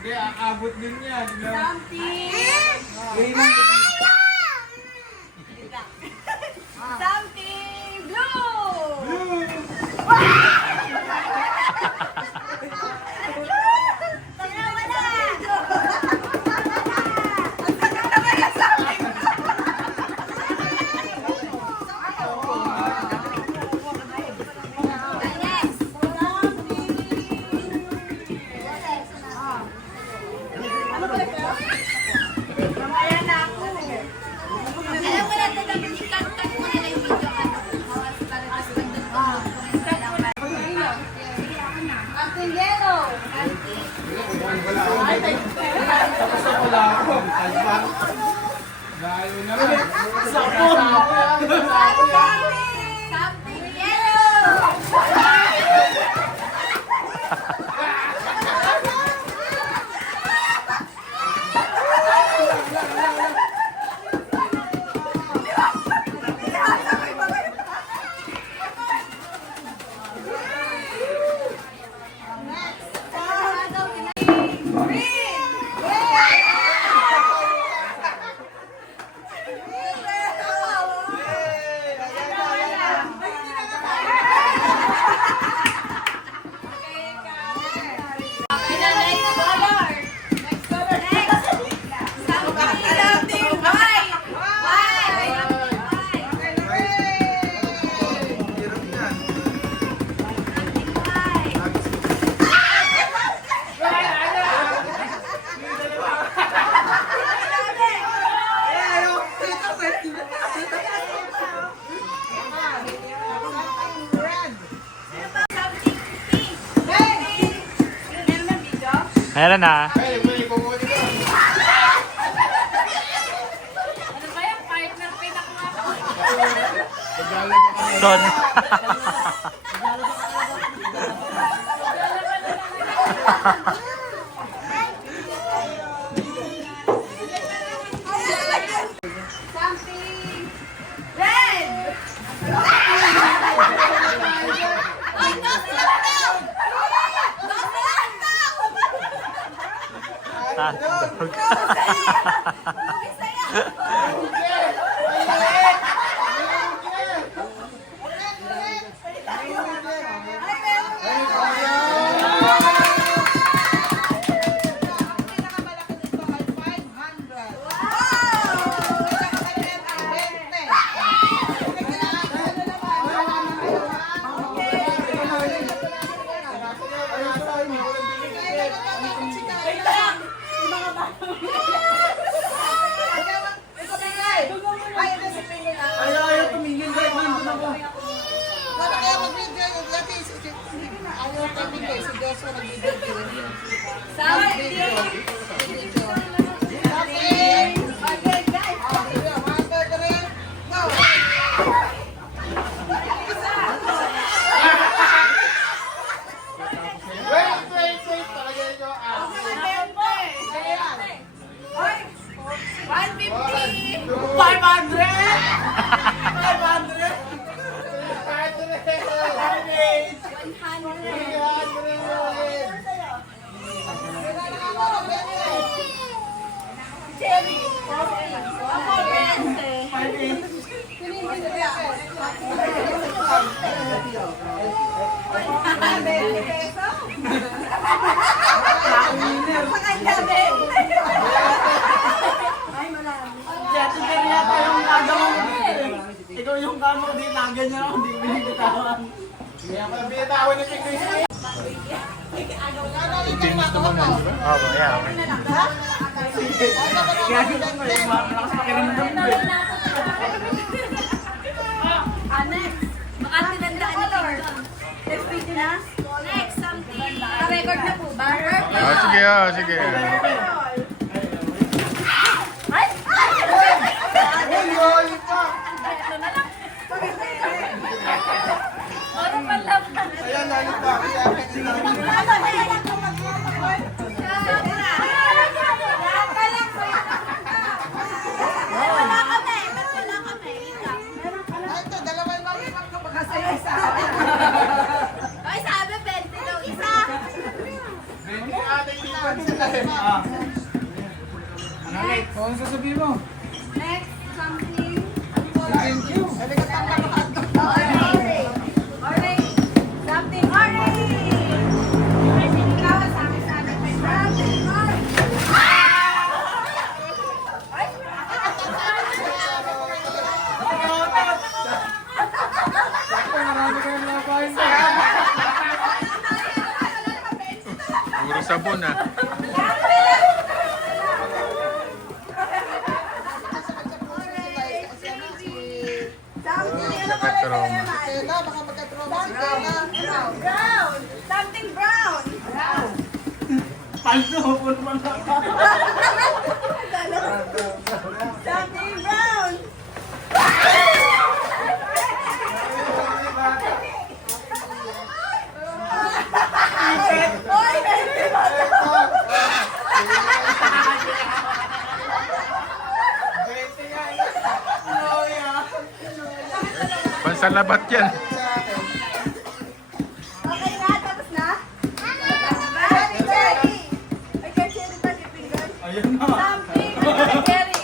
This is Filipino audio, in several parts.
Hindi, aabot din yan. Something. Something blue. Meron na. Ano ba yung partner pinakuha ko? Son. Something red. Ay, no sila daw! No sila daw! Tandog. Ikaw yung kamo, di naganyan ako, di binibitawan. Kaya pala binitawan ni Pinoy. Change naman na, di ba? Oo, yeah. Kaya kita mo, malakas pakiramdam mo eh. Next. Baka tinandaan ni King. Next video na? Next, something. Record na po ba? Oh, sige, oh, sige. Ay! Lollipop! Ano pala? Ayan, lollipop. Ay, sabi, 20 daw isa. Hindi ate, hindi Ah. Ano next? Ano sasabihin mo? Next, something. Thank you. Orange. Orange. Something orange. Ikaw, sabi. Something orange. Ay! Sakto, marami kayong nakain sa. Puro sabon ah. Nakatroma. Brown. Something brown. Paldo, puro man Something brown. Oy, Pansalabat yan. okay na, tapos na? Cherry, cherry. Ay, kay cherry ba si Pingan? Ayun na. Something, cherry.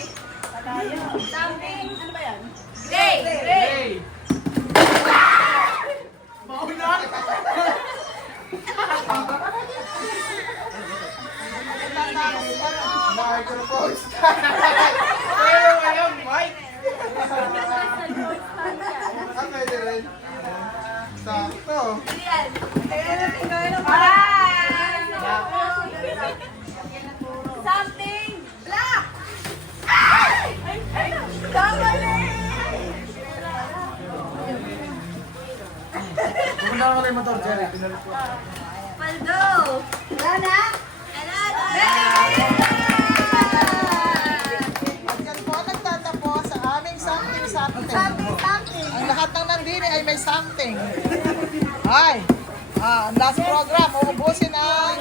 Something, ano ba yan? Gray. Hey! Mauna! Microphone. Ayun, Mike! Ah, pwede rin. Sakto. Yan. Ayan na, Pingan. Ay! Something black. Ay! Tama na Pumunta ako rin motor, Jerry. Pinalo ko. Paldo. Wala na? At yan po nagtatapos sa aming something. Something. Ang lahat ng nandini ay may something. Ay! Ang last program, uubusin ang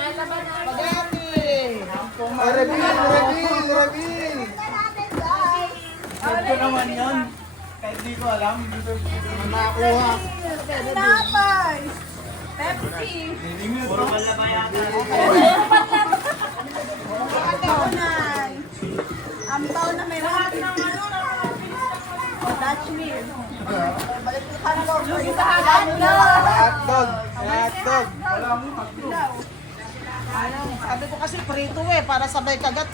spaghetti. Reveal. Alam ko naman yun. Kahit di ko alam. Nakuha. Tinapay. Pepsi. Puro pala ba yata? Taonan. Ampaw na may lahat ng Dutch meal. Lugi sa hotdog. Hotdog. Hotdog. Sabi ko kasi prito para sabay kagat